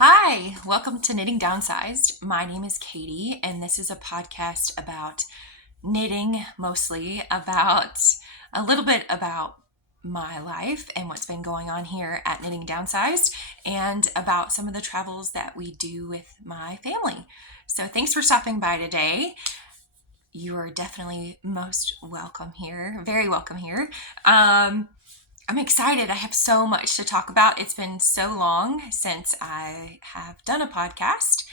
Hi, welcome to Knitting Downsized. My name is Katie, and this is a podcast about knitting, mostly about a little bit about my life and what's been going on here at Knitting Downsized, and about some of the travels that we do with my family. So, thanks for stopping by today. You are definitely most welcome here, very welcome here. I'm excited. I have so much to talk about. It's been so long since I have done a podcast.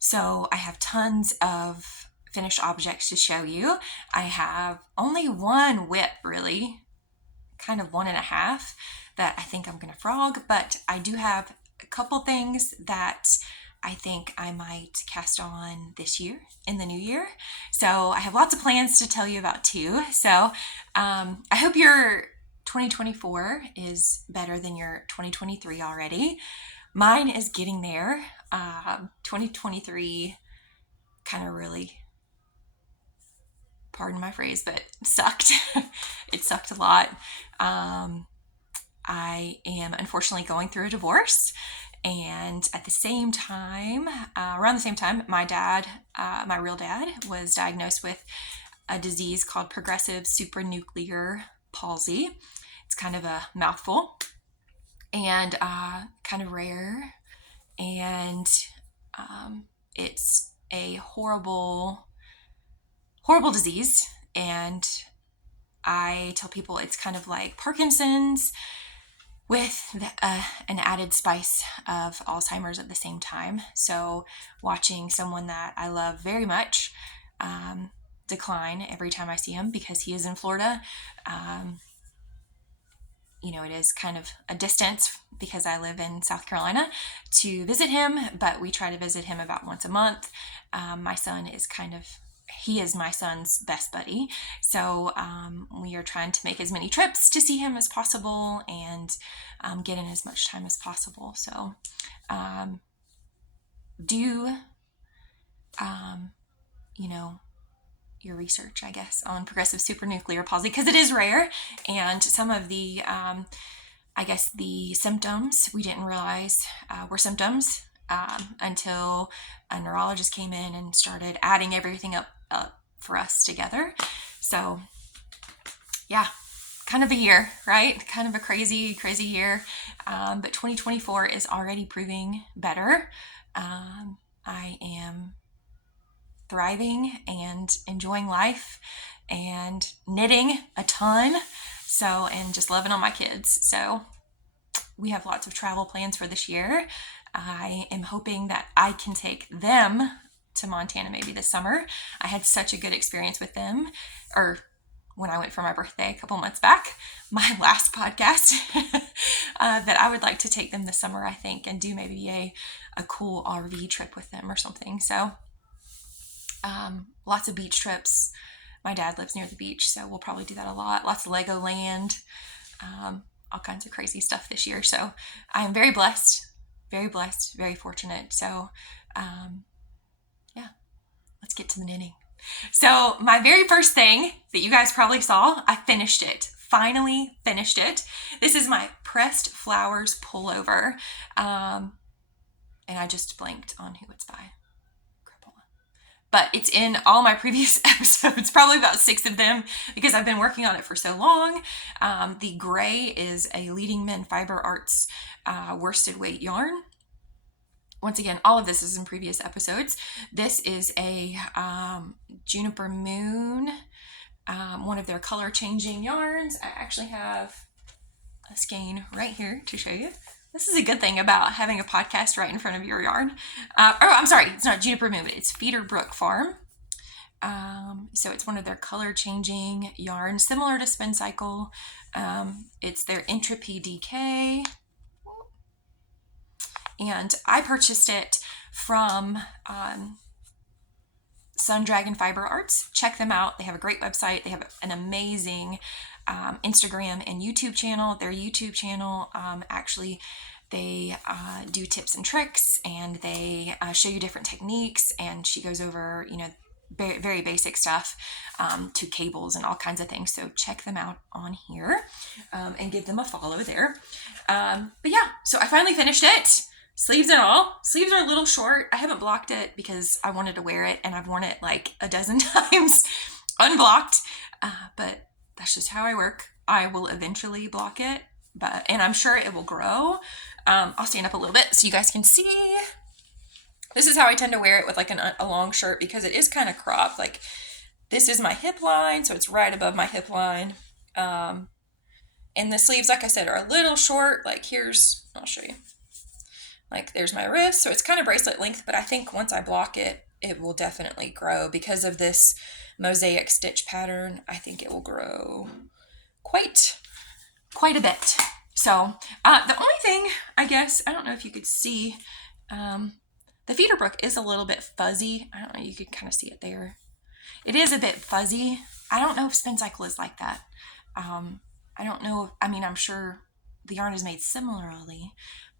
So I have tons of finished objects to show you. I have only one whip, really, kind of one and a half, that I think I'm going to frog, but I do have a couple things that I think I might cast on this year, in the new year. So I have lots of plans to tell you about too. So I hope your 2024 is better than your 2023 already. Mine is getting there. 2023 kind of really, pardon my phrase, but sucked. It sucked a lot. I am unfortunately going through a divorce. And at the same time, around the same time, my dad, my real dad, was diagnosed with a disease called progressive supranuclear palsy. It's kind of a mouthful and kind of rare. And it's a horrible, horrible disease. And I tell people it's kind of like Parkinson's with an added spice of Alzheimer's at the same time. So watching someone that I love very much decline every time I see him, because he is in Florida, it is kind of a distance because I live in South Carolina to visit him, but we try to visit him about once a month. My son is he is my son's best buddy. So we are trying to make as many trips to see him as possible and get in as much time as possible. So do, your research, I guess, on progressive supranuclear palsy, because it is rare. And some of the, the symptoms we didn't realize were symptoms until a neurologist came in and started adding everything up for us together. So yeah, kind of a year, right? Kind of a crazy, crazy year. But 2024 is already proving better. I am thriving and enjoying life and knitting a ton. And just loving on my kids. So we have lots of travel plans for this year. I am hoping that I can take them to Montana maybe this summer. I had such a good experience with them, or when I went for my birthday a couple months back, my last podcast, that I would like to take them this summer, I think, and do maybe a cool RV trip with them or something. So lots of beach trips. My dad lives near the beach, so we'll probably do that a lot. Lots of Legoland, all kinds of crazy stuff this year. So I am very blessed, very fortunate. So let's get to the knitting. So my very first thing that you guys probably saw, I finished it. Finally finished it. This is my Pressed Flowers pullover. And I just blanked on who it's by. But it's in all my previous episodes, probably about 6 of them, because I've been working on it for so long. The gray is a Leading Men Fiber Arts worsted weight yarn. Once again, all of this is in previous episodes. This is a Juniper Moon, one of their color changing yarns. I actually have a skein right here to show you. This is a good thing about having a podcast right in front of your yarn. I'm sorry, it's not Juniper Moon, but it's Feeder Brook Farm. So it's one of their color changing yarns, similar to Spin Cycle. It's their Entropy DK. And I purchased it from Sun Dragon Fiber Arts. Check them out. They have a great website. They have an amazing Instagram and YouTube channel. Their YouTube channel, they do tips and tricks, and they show you different techniques, and she goes over, very, very basic stuff to cables and all kinds of things. So check them out on here and give them a follow there. But yeah, so I finally finished it. sleeves and all. Sleeves are a little short. I haven't blocked it because I wanted to wear it, and I've worn it like a dozen times unblocked, but that's just how I work. I will eventually block it, and I'm sure it will grow. I'll stand up a little bit so you guys can see. This is how I tend to wear it with like a long shirt, because it is kind of cropped. Like, this is my hip line, so it's right above my hip line. And the sleeves, like I said, are a little short. Like, I'll show you. Like, there's my wrist, so it's kind of bracelet length, but I think once I block it, it will definitely grow because of this mosaic stitch pattern. I think it will grow quite a bit. So the only thing, I guess, I don't know if you could see, the feeder brook is a little bit fuzzy. I don't know, you can kind of see it there. It is a bit fuzzy. I don't know if Spin Cycle is like that. I don't know. I mean, I'm sure the yarn is made similarly,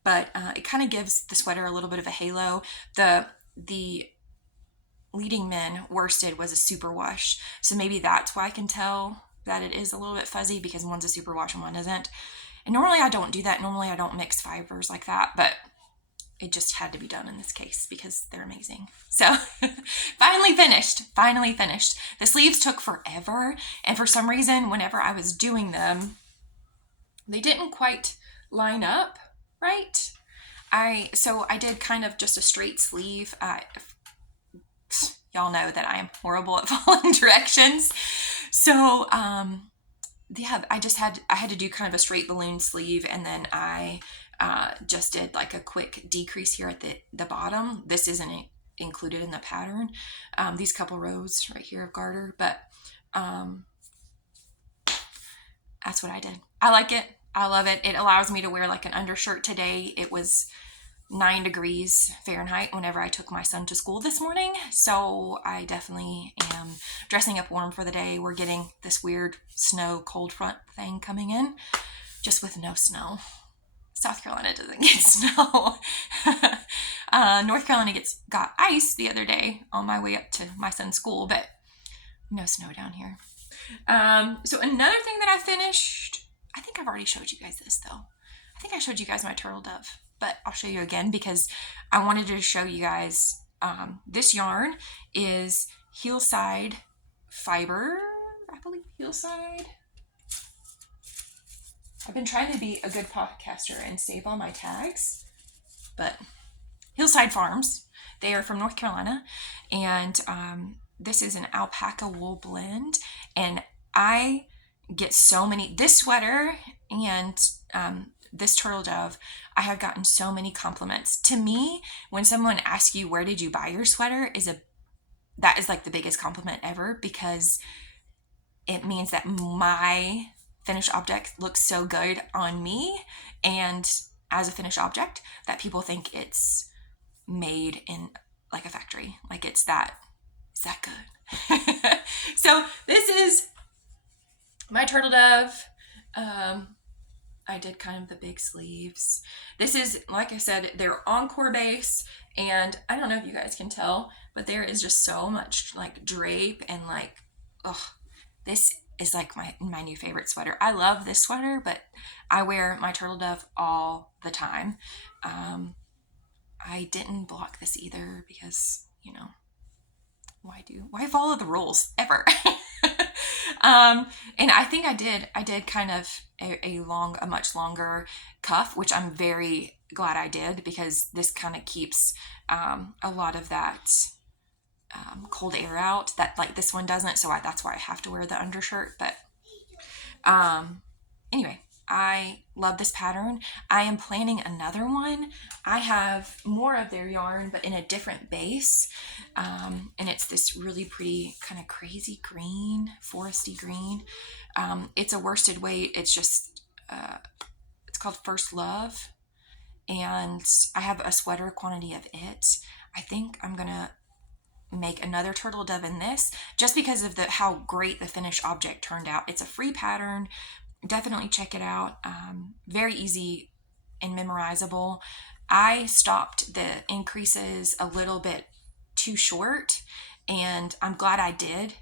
but it kind of gives the sweater a little bit of a halo. The Leading Men worsted was a superwash, so maybe that's why I can tell that it is a little bit fuzzy, because one's a superwash and one isn't. And normally I don't do that. Normally I don't mix fibers like that, but it just had to be done in this case because they're amazing. So finally finished. The sleeves took forever, and for some reason, whenever I was doing them, they didn't quite line up right. So I did kind of just a straight sleeve. Y'all know that I am horrible at following directions. So yeah, I had to do kind of a straight balloon sleeve, and then I just did like a quick decrease here at the bottom. This isn't included in the pattern, these couple rows right here of garter, but that's what I did. I like it. I love it. It allows me to wear like an undershirt today. It was 9 degrees Fahrenheit whenever I took my son to school this morning, so I definitely am dressing up warm for the day. We're getting this weird snow cold front thing coming in, just with no snow. South Carolina doesn't get snow. North Carolina got ice the other day on my way up to my son's school, but no snow down here. So another thing that I finished, I think I've already showed you guys this though. I think I showed you guys my turtle dove, but I'll show you again because I wanted to show you guys, this yarn is Heelside fiber, I believe Heelside. I've been trying to be a good podcaster and save all my tags, but Hillside Farms, they are from North Carolina, and this is an alpaca wool blend, and I get so many, this sweater and this turtle dove, I have gotten so many compliments. To me, when someone asks you, where did you buy your sweater, that is like the biggest compliment ever, because it means that my finished object looks so good on me, and as a finished object, that people think it's made in like a factory, like it's that good. So this is my turtle dove. I did kind of the big sleeves. This is, like I said, they're Encore base, and I don't know if you guys can tell, but there is just so much like drape, and like, this is like my new favorite sweater. I love this sweater, but I wear my turtle dove all the time. I didn't block this either because, why follow the rules ever? And I think I did kind of a much longer cuff, which I'm very glad I did, because this kind of keeps a lot of that cold air out that like this one doesn't, so that's why I have to wear the undershirt. But anyway, I love this pattern. I am planning another one. I have more of their yarn, but in a different base, and it's this really pretty kind of crazy green, foresty green. It's a worsted weight. It's just it's called First Love, and I have a sweater quantity of it. I think I'm gonna make another turtle dove in this, just because of how great the finished object turned out. It's a free pattern. Definitely check it out. Very easy and memorizable. I stopped the increases a little bit too short, and I'm glad I did,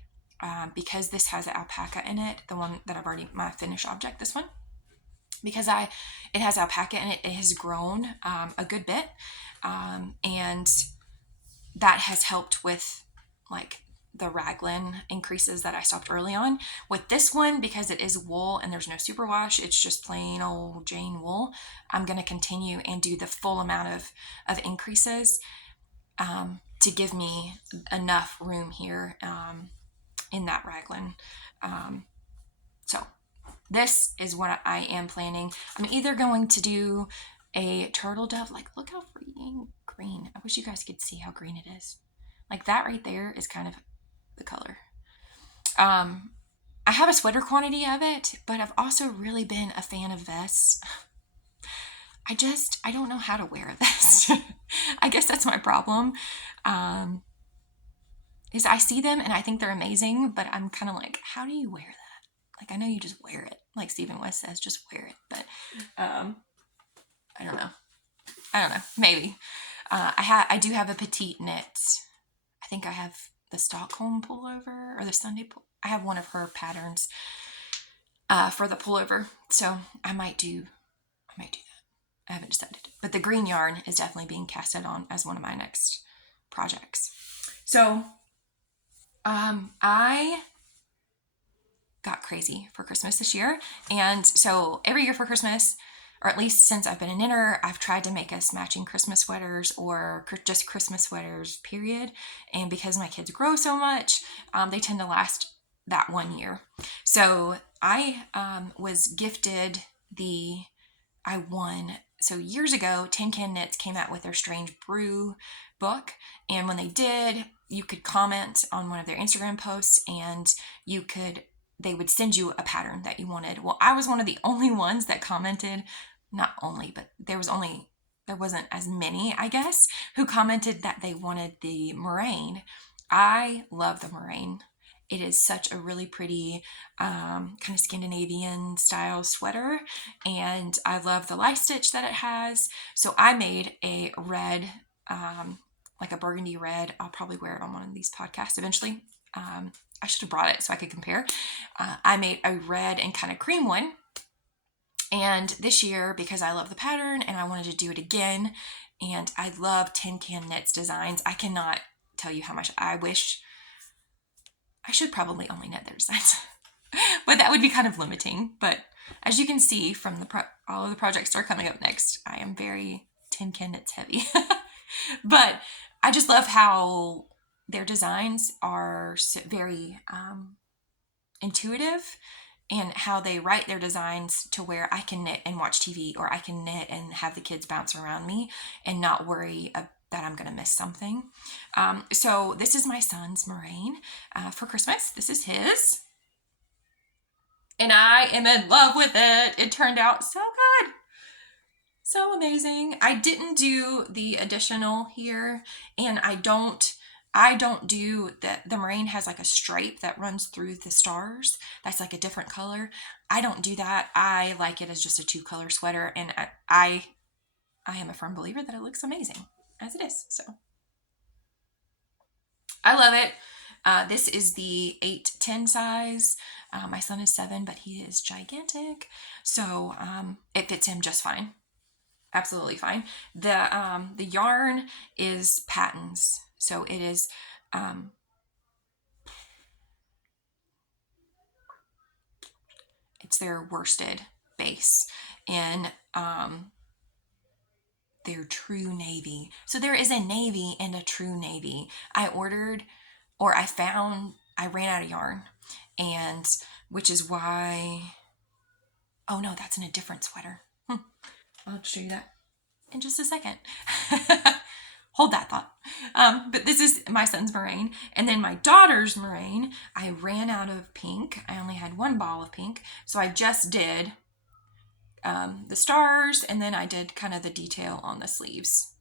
because this has an alpaca in it, the one that I've already, my finished object, this one. because it has alpaca and it has grown a good bit, and that has helped with like the raglan increases that I stopped early on. With this one, because it is wool and there's no superwash, it's just plain old Jane wool, I'm going to continue and do the full amount of increases to give me enough room here in that raglan. So this is what I am planning. I'm either going to do a turtle dove, like look how freaking green. I wish you guys could see how green it is. Like that right there is kind of the color. I have a sweater quantity of it, but I've also really been a fan of vests. I don't know how to wear a vest. I guess that's my problem. Is I see them and I think they're amazing, but I'm kind of like, how do you wear that? Like, I know you just wear it. Like Stephen West says, just wear it. But I don't know. Maybe. I do have a petite knit. I think I have the Stockholm pullover or the Sunday pull. I have one of her patterns for the pullover, so I might do that. I haven't decided, but the green yarn is definitely being casted on as one of my next projects. So I got crazy for Christmas this year, and so every year for Christmas, or at least since I've been a knitter, I've tried to make us matching Christmas sweaters or just Christmas sweaters, period. And because my kids grow so much, they tend to last that 1 year. So I was gifted I won. So years ago, Tin Can Knits came out with their Strange Brew book. And when they did, you could comment on one of their Instagram posts and they would send you a pattern that you wanted. Well, I was one of the only ones that commented, not only, but there wasn't as many, I guess, who commented that they wanted the moraine. I love the moraine. It is such a really pretty kind of Scandinavian style sweater, and I love the light stitch that it has. So I made a red, like a burgundy red. I'll probably wear it on one of these podcasts eventually. I should have brought it so I could compare. I made a red and kind of cream one. And this year, because I love the pattern and I wanted to do it again, and I love Tin Can Knits designs, I cannot tell you how much I wish. I should probably only knit their designs, but that would be kind of limiting. But as you can see from all of the projects that are coming up next, I am very Tin Can Knits heavy. But I just love how their designs are very intuitive, and how they write their designs to where I can knit and watch TV, or I can knit and have the kids bounce around me and not worry that I'm going to miss something. So this is my son's moraine for Christmas. This is his. And I am in love with it. It turned out so good. So amazing. I didn't do the additional here, and I don't do the moraine has like a stripe that runs through the stars. That's like a different color. I don't do that. I like it as just a 2-color sweater, and I am a firm believer that it looks amazing as it is. So I love it. This is the 8-10 size. My son is 7, but he is gigantic, so it fits him just fine. Absolutely fine. The yarn is Patons, so it is it's their worsted base in their true navy. So there is a navy and a true navy. I ran out of yarn, and which is why, oh no, that's in a different sweater. I'll have to show you that in just a second. Hold that thought. But this is my son's moraine. And then my daughter's moraine, I ran out of pink. I only had one ball of pink. So I just did the stars, and then I did kind of the detail on the sleeves.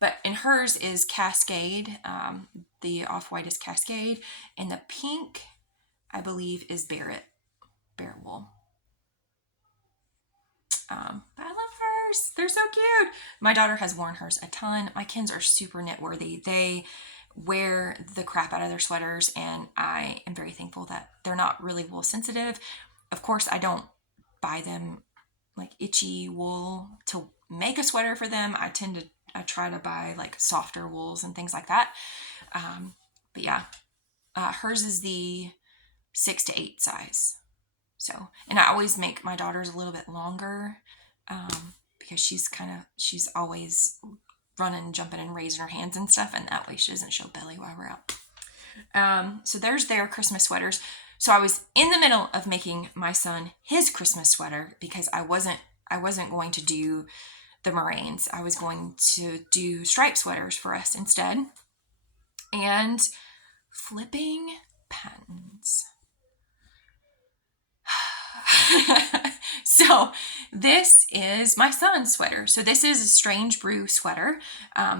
But in hers is Cascade. The off-white is Cascade. And the pink, I believe, is Barrett wool. But I love hers. They're so cute. My daughter has worn hers a ton. My kids are super knit worthy. They wear the crap out of their sweaters, and I am very thankful that they're not really wool sensitive. of course, I don't buy them like itchy wool to make a sweater for them. I try to buy like softer wools and things like that. But yeah, hers is the 6 to 8 size. So, and I always make my daughter's a little bit longer, because she's always running, jumping, and raising her hands and stuff, and that way she doesn't show belly while we're out. So there's their Christmas sweaters. So I was in the middle of making my son his Christmas sweater because I wasn't going to do the Moraines. I was going to do striped sweaters for us instead. And flipping patterns. So this is my son's sweater. So this is a Strange Brew sweater.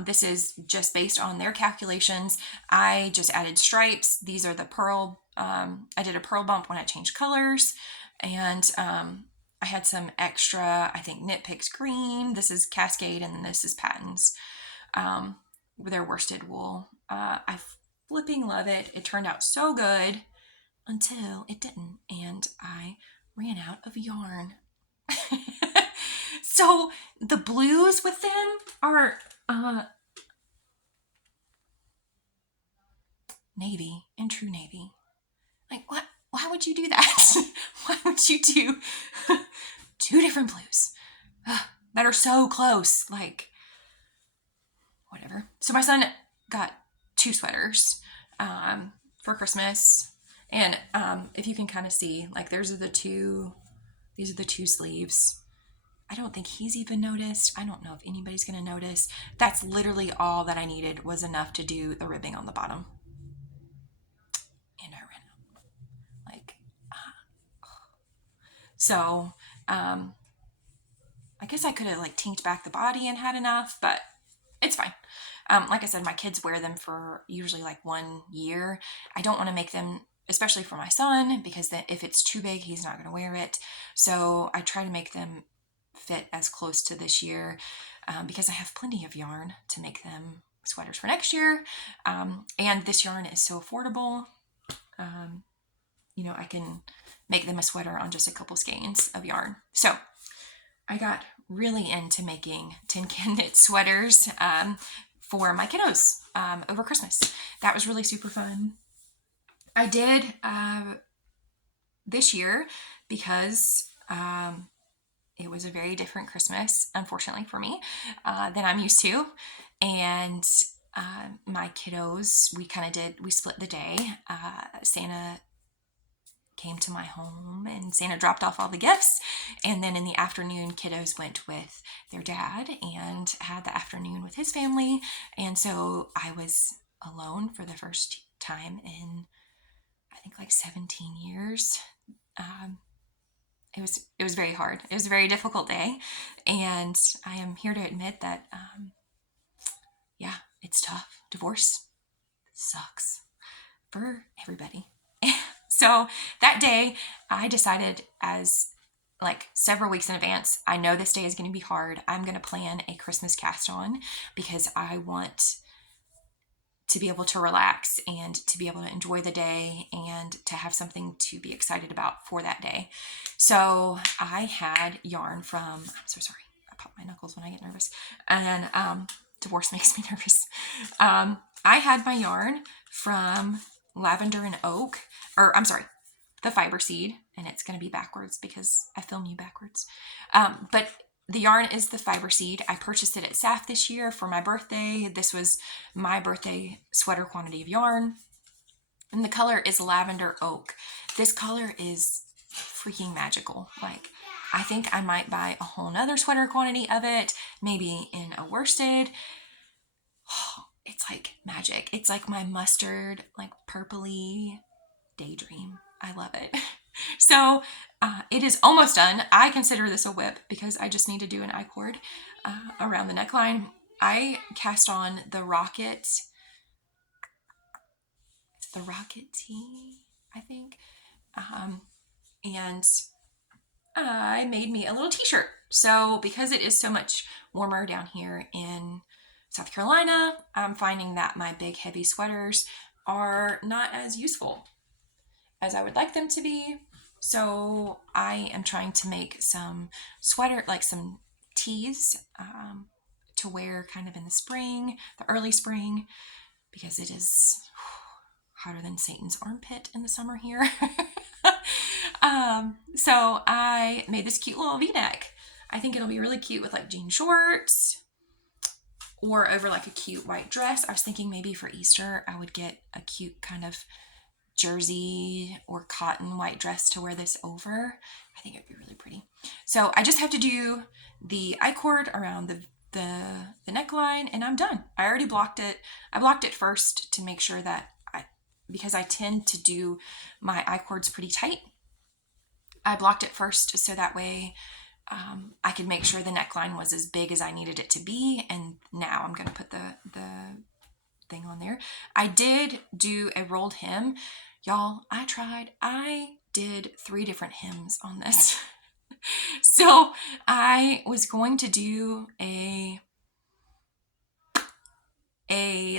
This is just based on their calculations. I just added stripes. These are the pearl. I did a pearl bump when I changed colors, and I had some extra, I think, Knit Picks green. This is Cascade, and then this is Patons. Their worsted wool. I flipping love it. It turned out so good until it didn't, and I ran out of yarn. So the blues with them are navy and true navy. Like, what? Why would you do that? Why would you do 2 different blues that are so close? Like, whatever. So my son got 2 sweaters for Christmas. And if you can kind of see, like, these are the two sleeves. I don't think he's even noticed. I don't know if anybody's going to notice. That's literally all that I needed, was enough to do the ribbing on the bottom. And I ran out. Like, so I guess I could have like tinked back the body and had enough, but it's fine. Like I said, my kids wear them for usually like 1 year. I don't want to make them, especially for my son, because then if it's too big, he's not going to wear it. So I try to make them fit as close to this year, because I have plenty of yarn to make them sweaters for next year. And this yarn is so affordable. I can make them a sweater on just a couple skeins of yarn. So I got really into making tin can knit sweaters for my kiddos over Christmas. That was really super fun. I did this year because it was a very different Christmas, unfortunately for me, than I'm used to. And my kiddos, we split the day. Santa came to my home and Santa dropped off all the gifts. And then in the afternoon, kiddos went with their dad and had the afternoon with his family. And so I was alone for the first time in, I think, like 17 years. It was very hard. It was a very difficult day. And I am here to admit that, yeah, it's tough. Divorce sucks for everybody. So that day I decided, as like several weeks in advance, I know this day is going to be hard. I'm going to plan a Christmas cast on because I want to be able to relax and to be able to enjoy the day and to have something to be excited about for that day. So I had yarn from, I'm so sorry, I pop my knuckles when I get nervous, and divorce makes me nervous. I had my yarn from Lavender and Oak, or I'm sorry, the Fiber Seed, and it's going to be backwards because I film you backwards. But the yarn is the Fiber Seed. I purchased it at SAF this year for my birthday. This was my birthday sweater quantity of yarn. And the color is Lavender Oak. This color is freaking magical. Like, I think I might buy a whole nother sweater quantity of it, maybe in a worsted. Oh, it's like magic. It's like my mustard, like purpley daydream. I love it. So it is almost done. I consider this a whip because I just need to do an I-cord around the neckline. I cast on the Rocket Tee, I think. And I made me a little t-shirt. So because it is so much warmer down here in South Carolina, I'm finding that my big heavy sweaters are not as useful as I would like them to be. So I am trying to make some sweater, like some tees, to wear kind of in the spring, the early spring, because it is hotter than Satan's armpit in the summer here. So I made this cute little V-neck. I think it'll be really cute with like jean shorts or over like a cute white dress. I was thinking maybe for Easter I would get a cute kind of jersey or cotton white dress to wear this over. I think it'd be really pretty. So I just have to do the I-cord around the neckline and I'm done. I already blocked it. I blocked it first to make sure that because I tend to do my I-cords pretty tight. I blocked it first so that way I could make sure the neckline was as big as I needed it to be. And now I'm going to put the thing on there. I did do a rolled hem. Y'all, I did 3 different hems on this. So I was going to do a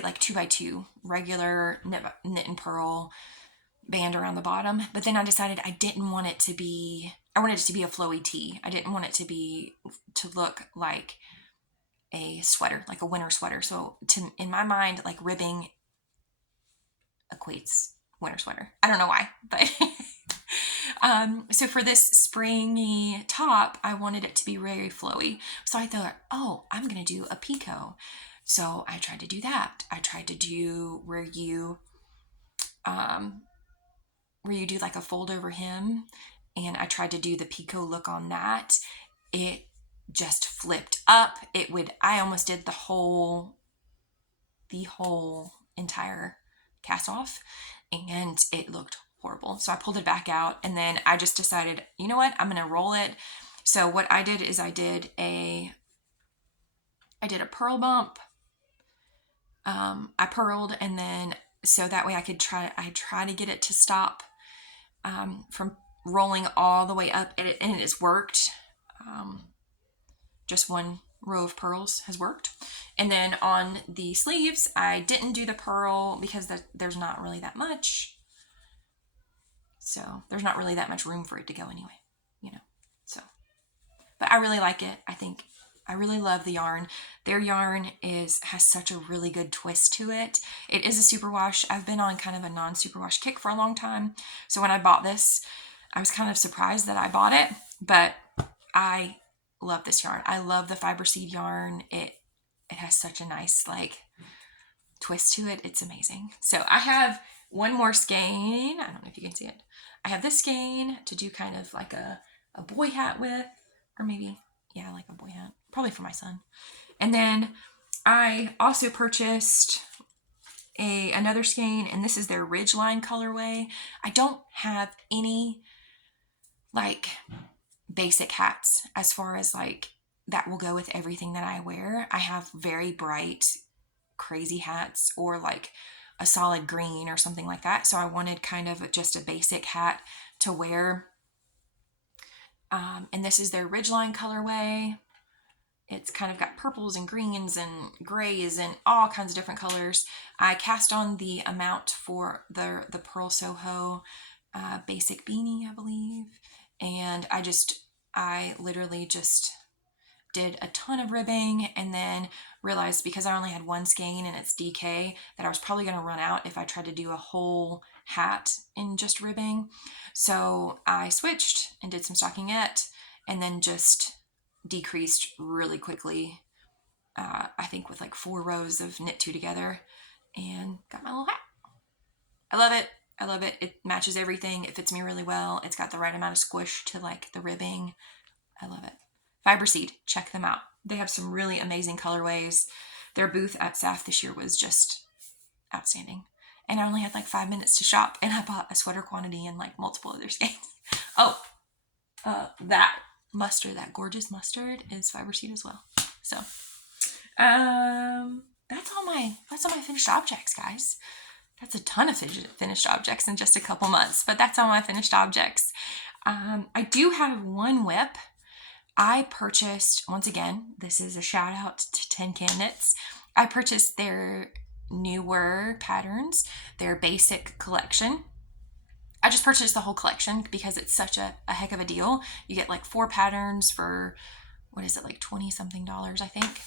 like 2x2 regular knit and purl band around the bottom, but then I decided I wanted it to be a flowy tee. I didn't want it to look like a sweater, like a winter sweater. So in my mind, like ribbing equates winter sweater. I don't know why, but so for this springy top, I wanted it to be very flowy. So I thought, oh, I'm going to do a picot. So I tried to do that. I tried to do where you do like a fold over hem, and I tried to do the picot look on that. It just flipped up. I almost did the whole entire cast off, and it looked horrible. So I pulled it back out, and then I just decided, you know what, I'm going to roll it. So what I did is I did a purl bump. I purled, and then so that way I try to get it to stop from rolling all the way up, and it has worked. Just one row of purls has worked. And then on the sleeves, I didn't do the purl because there's not really that much. So there's not really that much room for it to go anyway, so. But I really like it. I really love the yarn. Their yarn has such a really good twist to it. It is a superwash. I've been on kind of a non-superwash kick for a long time. So when I bought this, I was kind of surprised that I bought it, but I love this yarn. I love the fiber seed yarn. It has such a nice like twist to it. It's amazing. So I have one more skein. I don't know if you can see it. I have this skein to do kind of like a boy hat with, or maybe, yeah, like a boy hat, probably for my son. And then I also purchased another skein, and this is their Ridgeline colorway. I don't have any like basic hats as far as like that will go with everything that I wear. I have very bright, crazy hats or like a solid green or something like that. So I wanted kind of just a basic hat to wear. And this is their Ridgeline colorway. It's kind of got purples and greens and grays and all kinds of different colors. I cast on the amount for the Purl Soho basic beanie, I believe. And I literally just did a ton of ribbing, and then realized because I only had one skein and it's DK that I was probably going to run out if I tried to do a whole hat in just ribbing. So I switched and did some stockinette, and then just decreased really quickly. I think with like 4 rows of knit 2 together, and got my little hat. I love it. I love it. It matches everything. It fits me really well. It's got the right amount of squish to like the ribbing. I love it. Fiber Seed, check them out. They have some really amazing colorways. Their booth at SAF this year was just outstanding. And I only had like 5 minutes to shop, and I bought a sweater quantity and like multiple other skeins. Oh, that mustard, that gorgeous mustard is Fiber Seed as well. So, that's all my finished objects, guys. That's a ton of finished objects in just a couple months, but that's all my finished objects. I do have one whip. I purchased, once again, this is a shout out to Tin Can Knits. I purchased their newer patterns, their basic collection. I just purchased the whole collection because it's such a heck of a deal. You get like 4 patterns for, what is it, like 20 something dollars, I think.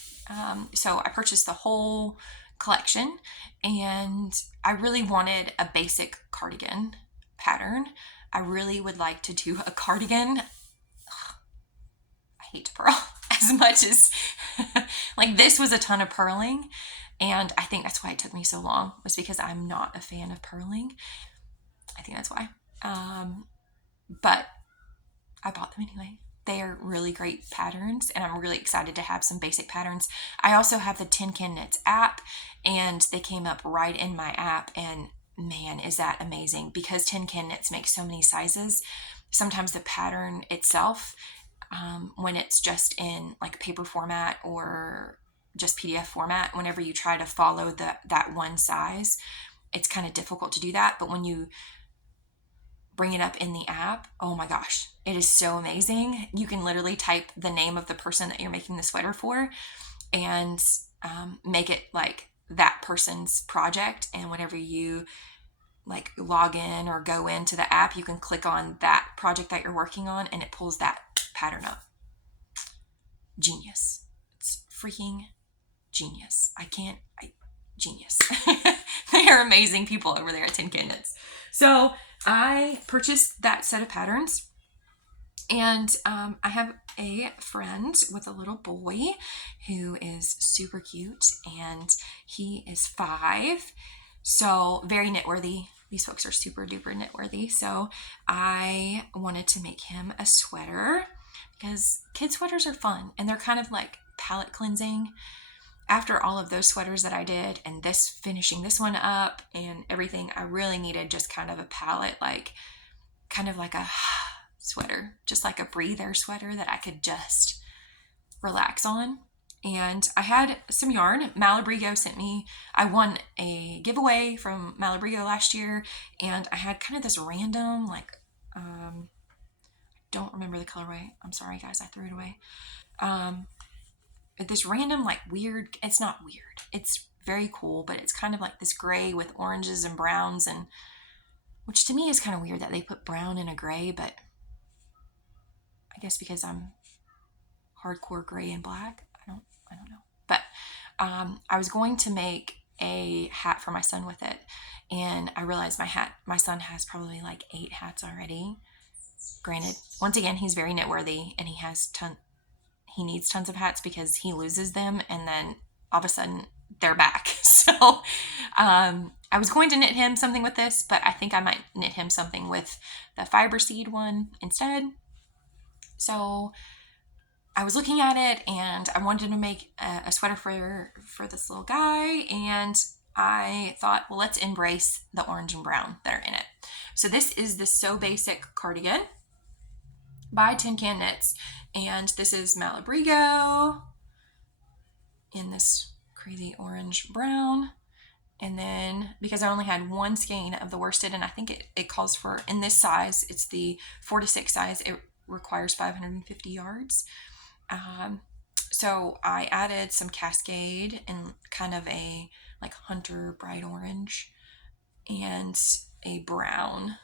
So I purchased the whole collection, and I really wanted a basic cardigan pattern. I really would like to do a cardigan. I hate to purl as much as like this was a ton of purling, and I think that's why it took me so long, was because I'm not a fan of purling. I think that's why. But I bought them anyway. They are really great patterns, and I'm really excited to have some basic patterns. I also have the Tin Can Knits app, and they came up right in my app, and man, is that amazing, because Tin Can Knits makes so many sizes. Sometimes the pattern itself, when it's just in like paper format or just PDF format, whenever you try to follow that one size, it's kind of difficult to do that. But when you bring it up in the app, oh my gosh, it is so amazing. You can literally type the name of the person that you're making the sweater for, and make it like that person's project. And whenever you like log in or go into the app, you can click on that project that you're working on, and it pulls that pattern up. Genius. It's freaking genius. Genius. They are amazing people over there at Tin Can Knits. So I purchased that set of patterns, and I have a friend with a little boy who is super cute, and he is 5, so very knitworthy. These folks are super duper knitworthy. So I wanted to make him a sweater because kid sweaters are fun, and they're kind of like palette cleansing. After all of those sweaters that I did, and this finishing this one up and everything, I really needed just kind of a palette, like kind of like a sweater, just like a breather sweater that I could just relax on. And I had some yarn. Malabrigo sent me, I won a giveaway from Malabrigo last year, and I had kind of this random, like, don't remember the colorway. I'm sorry guys, I threw it away. This random, like, weird, it's not weird, it's very cool, but it's kind of like this gray with oranges and browns, and which to me is kind of weird that they put brown in a gray, but I guess because I'm hardcore gray and black, I don't know. But I was going to make a hat for my son with it, and I realized my son has probably like 8 hats already. Granted, once again, he's very knitworthy, and he needs tons of hats because he loses them, and then all of a sudden they're back. So I was going to knit him something with this, but I think I might knit him something with the fiber seed one instead. So I was looking at it, and I wanted to make a sweater for this little guy, and I thought, well, let's embrace the orange and brown that are in it. So this is the So Basic cardigan by Tin Can Knits, and this is Malabrigo in this crazy orange brown. And then because I only had one skein of the worsted, and I think it calls for, in this size, it's the 4 to 6 size, it requires 550 yards. So I added some Cascade and kind of a like hunter bright orange and a brown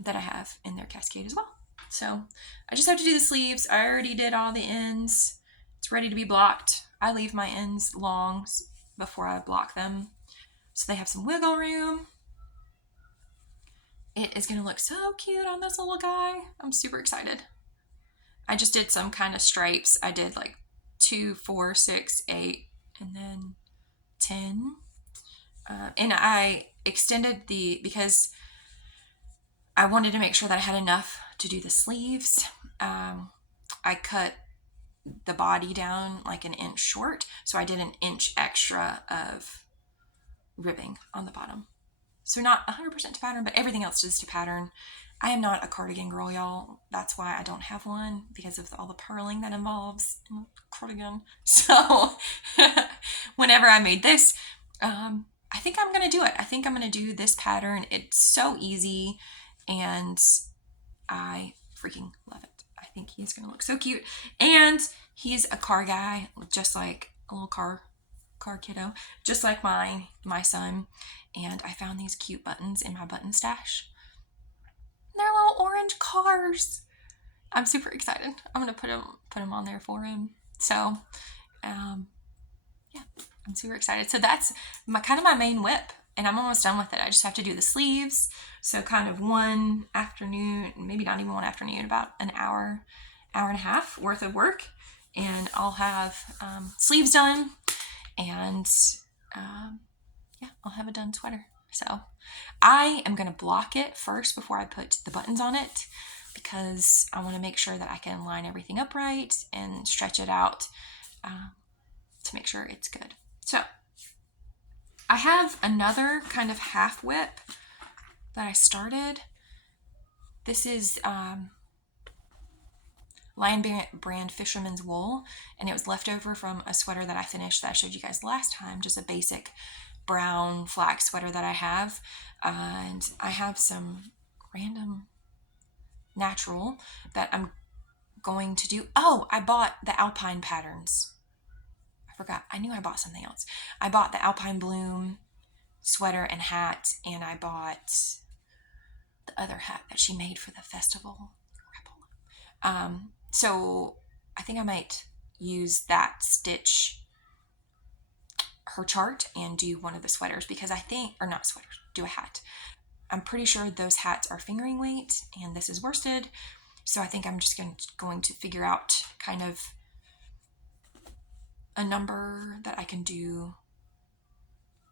that I have in their Cascade as well. So I just have to do the sleeves. I already did all the ends. It's ready to be blocked. I leave my ends long before I block them, so they have some wiggle room. It is going to look so cute on this little guy. I'm super excited. I just did some kind of stripes. I did like 2, 4, 6, 8, and then 10. And I extended because I wanted to make sure that I had enough to do the sleeves. I cut the body down like an inch short, so I did an inch extra of ribbing on the bottom. So not 100% to pattern, but everything else is to pattern. I am not a cardigan girl, y'all. That's why I don't have one, because of all the purling that involves cardigan. So whenever I made this, I think I'm going to do it. I think I'm going to do this pattern. It's so easy, and I freaking love it. I think he's going to look so cute. And he's a car guy, just like a little car kiddo, just like my son. And I found these cute buttons in my button stash. they're little orange cars. I'm super excited. I'm gonna put them on there for him. So, yeah, I'm super excited. So that's my main whip, and I'm almost done with it. I just have to do the sleeves. So kind of one afternoon, maybe not even one afternoon, about an hour and a half worth of work, and I'll have sleeves done, and yeah, I'll have a done sweater. So I am going to block it first before I put the buttons on it, because I want to make sure that I can line everything up right and stretch it out to make sure it's good. So I have another kind of half whip that I started. This is Lion Brand Fisherman's Wool, and it was left over from a sweater that I finished that I showed you guys last time, just a basic brown flax sweater that I have. And I have some random natural that I'm going to do. Oh, I bought the Alpine patterns. I forgot. I knew I bought something else. I bought the Alpine Bloom sweater and hat, and I bought the other hat that she made for the festival. So I think I might use that stitch her chart and do one of the sweaters, because I think, or not sweaters, do a hat. I'm pretty sure those hats are fingering weight and this is worsted. So I think I'm just going to figure out kind of a number that I can do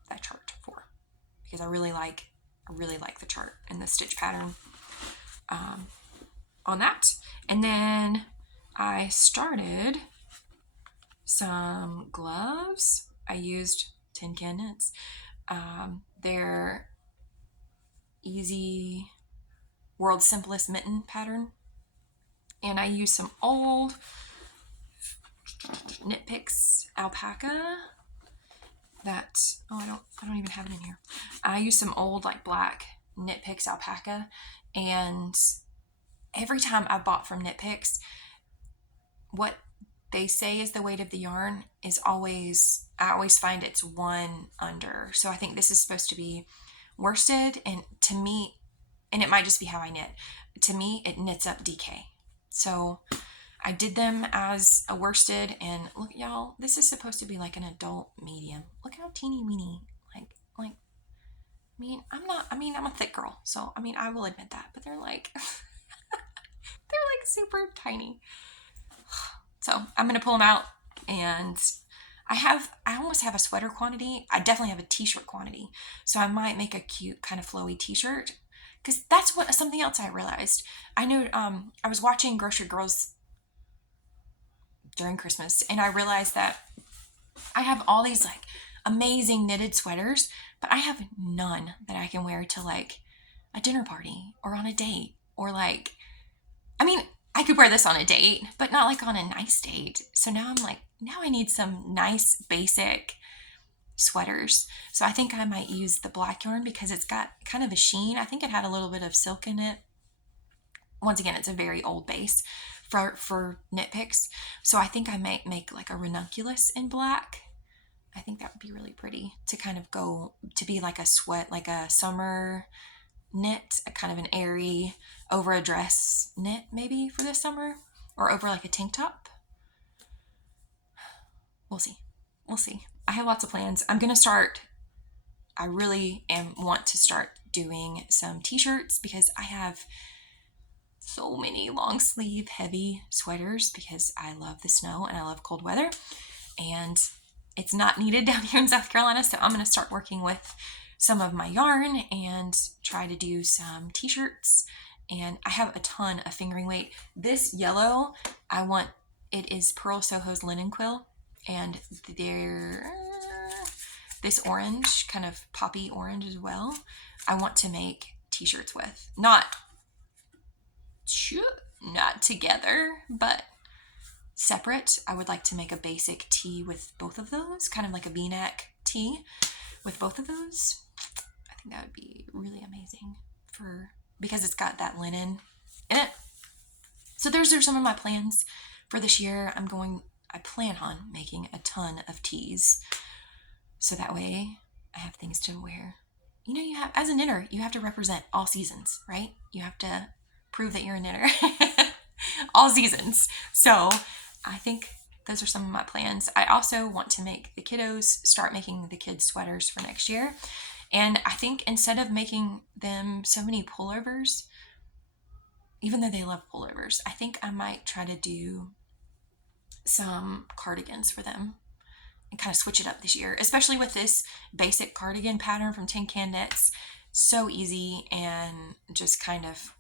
that chart for, because I really like the chart and the stitch pattern on that. And then I started some gloves. I used Tin Can Knits. They're easy World's Simplest Mitten pattern. And I used some old Knit Picks alpaca that, I don't even have it in here. I used some old like black Knit Picks alpaca, and every time I bought from Knit Picks, what they say is the weight of the yarn is I always find it's one under. So I think this is supposed to be worsted, and to me, and it might just be how I knit, to me it knits up DK. So I did them as a worsted, and look, y'all, this is supposed to be like an adult medium. Look how teeny weeny, I'm a thick girl, so I will admit that, but they're like super tiny. So I'm gonna pull them out, and I almost have a sweater quantity. I definitely have a t-shirt quantity, so I might make a cute kind of flowy t-shirt, because that's something else I realized. I know I was watching Grocery Girls during Christmas, and I realized that I have all these like amazing knitted sweaters, but I have none that I can wear to like a dinner party or on a date, or like, I could wear this on a date, but not like on a nice date. So now now I need some nice basic sweaters. So I think I might use the black yarn because it's got kind of a sheen. I think it had a little bit of silk in it. Once again, it's a very old base for Knit Picks. So I think I might make like a ranunculus in black. I think that would be really pretty to kind of go to be like a summer knit, a kind of an airy over a dress knit maybe for this summer, or over like a tank top. We'll see. I have lots of plans. I really want to start doing some t-shirts, because I have so many long sleeve heavy sweaters, because I love the snow and I love cold weather, and it's not needed down here in South Carolina. So I'm going to start working with some of my yarn and try to do some t-shirts. And I have a ton of fingering weight. This yellow, it is Purl Soho's linen quill, and this orange, kind of poppy orange as well, I want to make t-shirts with. Not together, but separate. I would like to make a basic tee with both of those, kind of like a V-neck tee with both of those. I think that would be really amazing because it's got that linen in it. So those are some of my plans for this year. I plan on making a ton of tees, so that way I have things to wear. You have, as a knitter, you have to represent all seasons, right? You have to prove that you're a knitter. All seasons. So I think those are some of my plans. I also want to make the kiddos, start making the kids sweaters for next year. And I think instead of making them so many pullovers, even though they love pullovers, I think I might try to do some cardigans for them and kind of switch it up this year, especially with this basic cardigan pattern from Tin Can Knits. So easy and just kind of,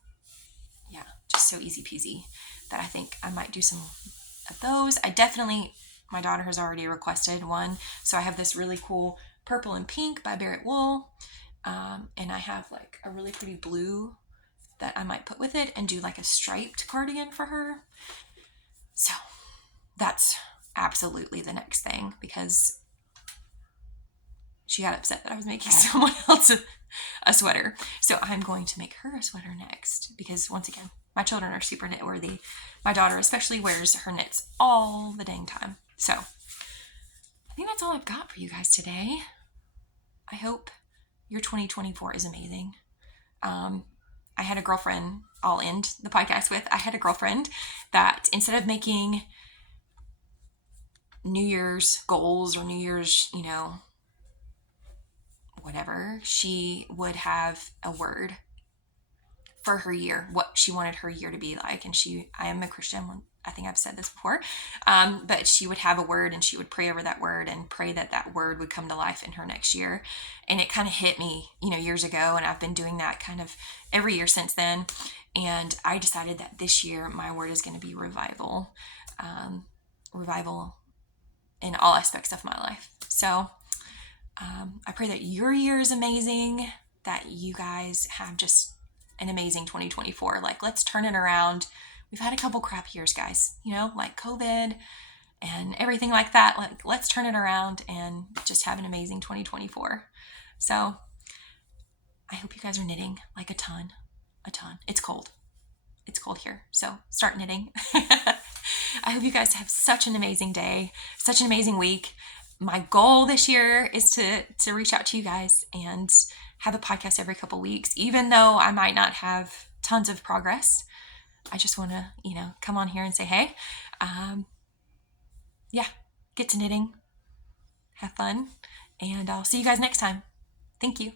yeah, just so easy peasy that I think I might do some of those. My daughter has already requested one. So I have this really cool purple and pink by Barrett Wool. And I have like a really pretty blue that I might put with it and do like a striped cardigan for her. So that's absolutely the next thing, because she got upset that I was making someone else a sweater. So I'm going to make her a sweater next, because once again, my children are super knit worthy. My daughter especially wears her knits all the dang time. So I think that's all I've got for you guys today. I hope your 2024 is amazing. I had a girlfriend, I'll end the podcast with, I had a girlfriend that instead of making New Year's goals or New Year's, whatever, she would have a word for her year, what she wanted her year to be like. And I am a Christian, I think I've said this before, but she would have a word and she would pray over that word and pray that that word would come to life in her next year. And it kind of hit me, years ago. And I've been doing that kind of every year since then. And I decided that this year my word is going to be revival, revival in all aspects of my life. So I pray that your year is amazing, that you guys have just an amazing 2024. Like, let's turn it around. We've had a couple crap years, guys, like COVID and everything like that. Like, let's turn it around and just have an amazing 2024. So I hope you guys are knitting like a ton. It's cold. It's cold here. So start knitting. I hope you guys have such an amazing day, such an amazing week. My goal this year is to reach out to you guys and have a podcast every couple weeks, even though I might not have tons of progress. I just want to, come on here and say, hey, get to knitting, have fun, and I'll see you guys next time. Thank you.